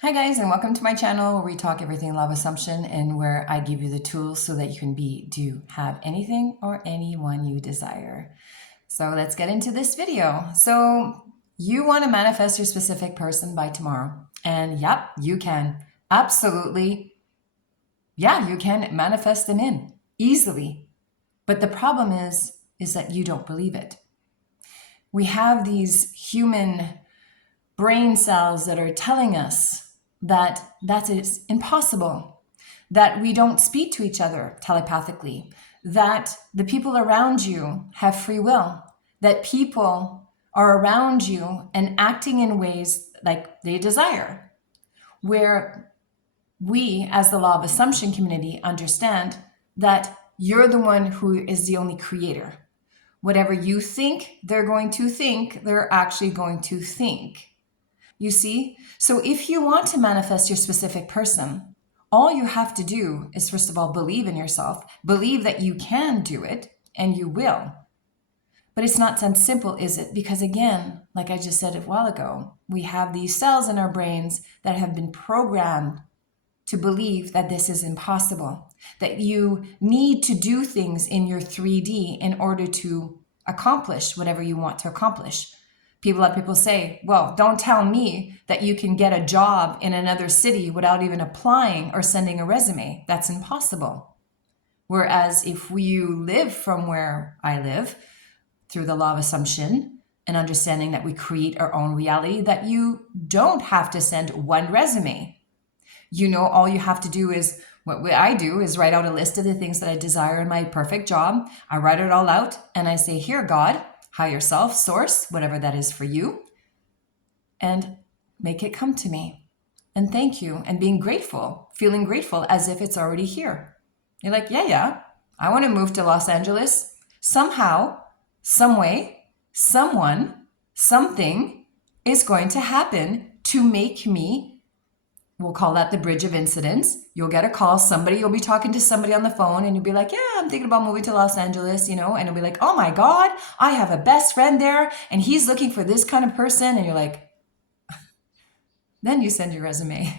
Hi guys, and welcome to my channel where we talk everything law of assumption and where I give you the tools so that you can do have anything or anyone you desire. So let's get into this video. So you want to manifest your specific person by tomorrow. And yep, you can. Absolutely. Yeah, you can manifest them in easily. But the problem is that you don't believe it. We have these human brain cells that are telling us that is impossible, that we don't speak to each other telepathically, that the people around you have free will, that people are around you and acting in ways like they desire, where we, as the law of assumption community, understand that you're the one who is the only creator. Whatever you think they're going to think, they're actually going to think. You see? So if you want to manifest your specific person, all you have to do is, first of all, believe in yourself, believe that you can do it, and you will. But it's not that simple, is it? Because again, like I just said a while ago, we have these cells in our brains that have been programmed to believe that this is impossible, that you need to do things in your 3D in order to accomplish whatever you want to accomplish. People say, well, don't tell me that you can get a job in another city without even applying or sending a resume. That's impossible. Whereas if you live from where I live, through the law of assumption and understanding that we create our own reality, that you don't have to send one resume. All you have to do is what I do is write out a list of the things that I desire in my perfect job. I write it all out and I say, here, God, higher self, source, whatever that is for you, and make it come to me. And thank you. And being grateful, feeling grateful as if it's already here. You're like, yeah, I want to move to Los Angeles. Somehow, some way, someone, something is going to happen to make me. We'll call that the bridge of incidents. You'll get a call, you'll be talking to somebody on the phone and you'll be like, yeah, I'm thinking about moving to Los Angeles, and it'll be like, oh my God, I have a best friend there and he's looking for this kind of person. And you're like, then you send your resume.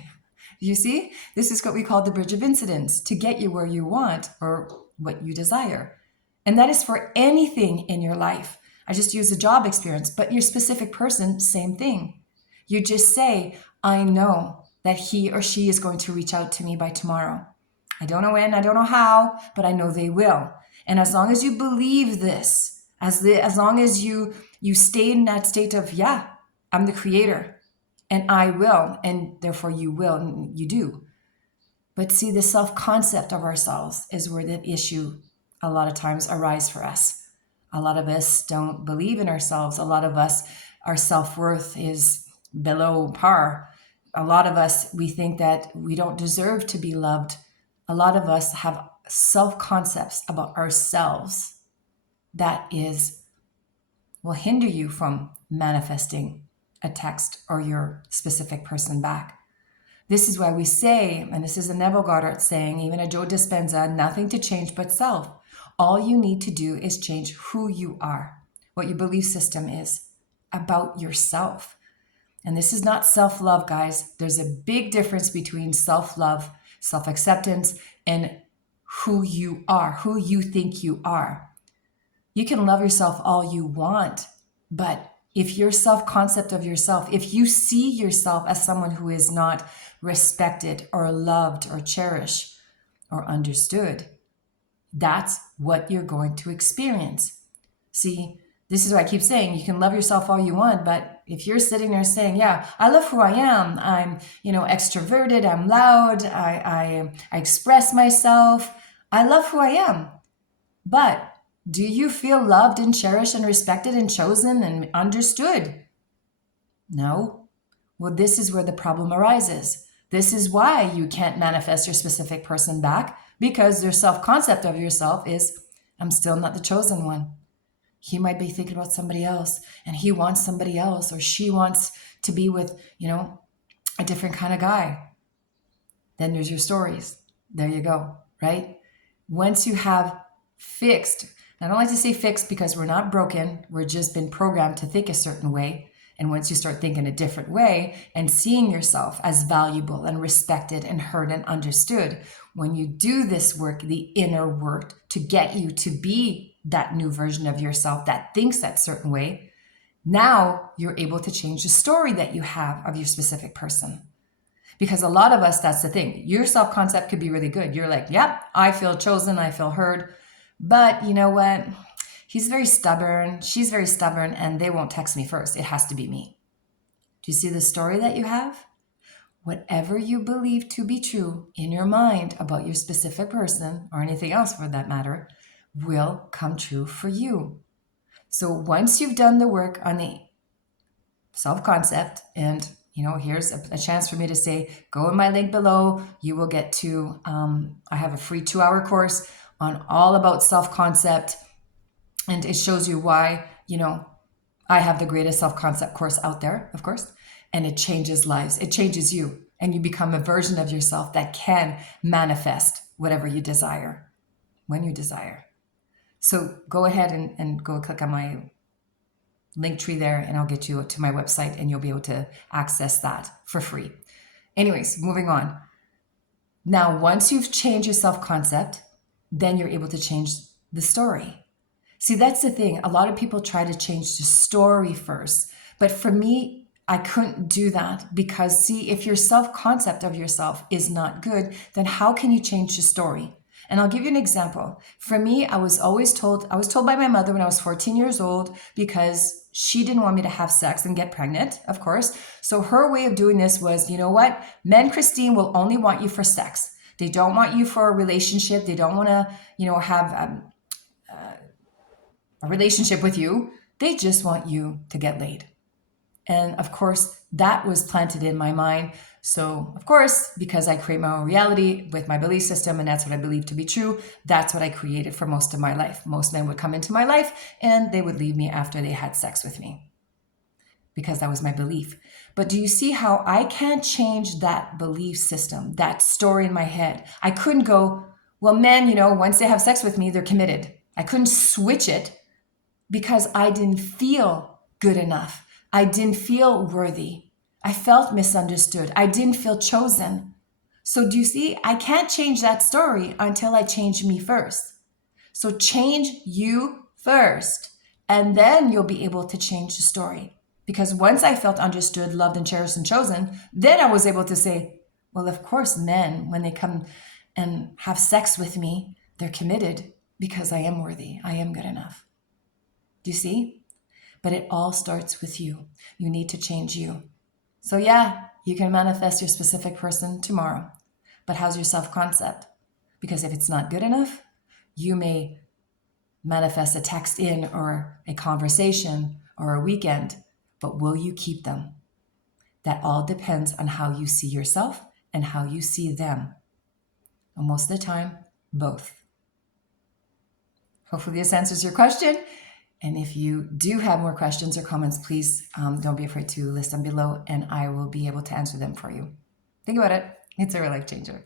You see, this is what we call the bridge of incidents to get you where you want or what you desire. And that is for anything in your life. I just use a job experience, but your specific person, same thing. You just say, I know that he or she is going to reach out to me by tomorrow. I don't know when, I don't know how, but I know they will. And as long as you believe this, as long as you stay in that state of, yeah, I'm the creator and I will, and therefore you will, and you do. But see, the self-concept of ourselves is where the issue a lot of times arises for us. A lot of us don't believe in ourselves. A lot of us, our self-worth is below par. A lot of us, we think that we don't deserve to be loved. A lot of us have self-concepts about ourselves that will hinder you from manifesting a text or your specific person back. This is why we say, and this is a Neville Goddard saying, even a Joe Dispenza, nothing to change but self. All you need to do is change who you are, what your belief system is about yourself. And this is not self-love, guys. There's a big difference between self-love, self-acceptance, and who you are, who you think you are. You can love yourself all you want, but if your self-concept of yourself, if you see yourself as someone who is not respected or loved or cherished or understood, that's what you're going to experience. See, this is what I keep saying. You can love yourself all you want, but if you're sitting there saying, yeah, I love who I am. I'm, extroverted. I'm loud. I express myself. I love who I am. But do you feel loved and cherished and respected and chosen and understood? No. Well, this is where the problem arises. This is why you can't manifest your specific person back, because their self-concept of yourself is, I'm still not the chosen one. He might be thinking about somebody else and he wants somebody else, or she wants to be with, a different kind of guy. Then there's your stories. There you go, right? Once you have fixed, I don't like to say fixed because we're not broken. We're just been programmed to think a certain way. And once you start thinking a different way and seeing yourself as valuable and respected and heard and understood, when you do this work, the inner work to get you to be that new version of yourself that thinks that certain way, now you're able to change the story that you have of your specific person. Because a lot of us, that's the thing. Your self-concept could be really good. You're like, yep, I feel chosen, I feel heard. But you know what? He's very stubborn, she's very stubborn, and they won't text me first. It has to be me. Do you see the story that you have? Whatever you believe to be true in your mind about your specific person, or anything else for that matter, will come true for you. So once you've done the work on the self-concept, and here's a chance for me to say, go in my link below. You will get to, I have a free 2-hour course on all about self-concept. And it shows you why, I have the greatest self-concept course out there, of course. And it changes lives. It changes you. And you become a version of yourself that can manifest whatever you desire, when you desire. So go ahead and go click on my link tree there, and I'll get you to my website, and you'll be able to access that for free. Anyways, moving on. Now, once you've changed your self-concept, then you're able to change the story. See, that's the thing. A lot of people try to change the story first. But for me, I couldn't do that because, see, if your self-concept of yourself is not good, then how can you change the story? And I'll give you an example. For me, I was told by my mother when I was 14 years old, because she didn't want me to have sex and get pregnant, of course. So her way of doing this was, you know what? Men, Christine, will only want you for sex. They don't want you for a relationship. They don't want to, have a relationship with you. They just want you to get laid. And of course, that was planted in my mind. So of course, because I create my own reality with my belief system, and that's what I believe to be true, that's what I created for most of my life. Most men would come into my life and they would leave me after they had sex with me, because that was my belief. But do you see how I can't change that belief system, that story in my head? I couldn't go, well, men, once they have sex with me, they're committed. I couldn't switch it because I didn't feel good enough. I didn't feel worthy. I felt misunderstood. I didn't feel chosen. So do you see, I can't change that story until I change me first. So change you first, and then you'll be able to change the story. Because once I felt understood, loved, and cherished and chosen, then I was able to say, well, of course, men, when they come and have sex with me, they're committed because I am worthy. I am good enough. Do you see? But it all starts with you. You need to change you. So yeah, you can manifest your specific person tomorrow. But how's your self-concept? Because if it's not good enough, you may manifest a text in, or a conversation, or a weekend, but will you keep them? That all depends on how you see yourself and how you see them. And most of the time, both. Hopefully this answers your question. And if you do have more questions or comments, please don't be afraid to list them below, and I will be able to answer them for you. Think about it. It's a real life changer.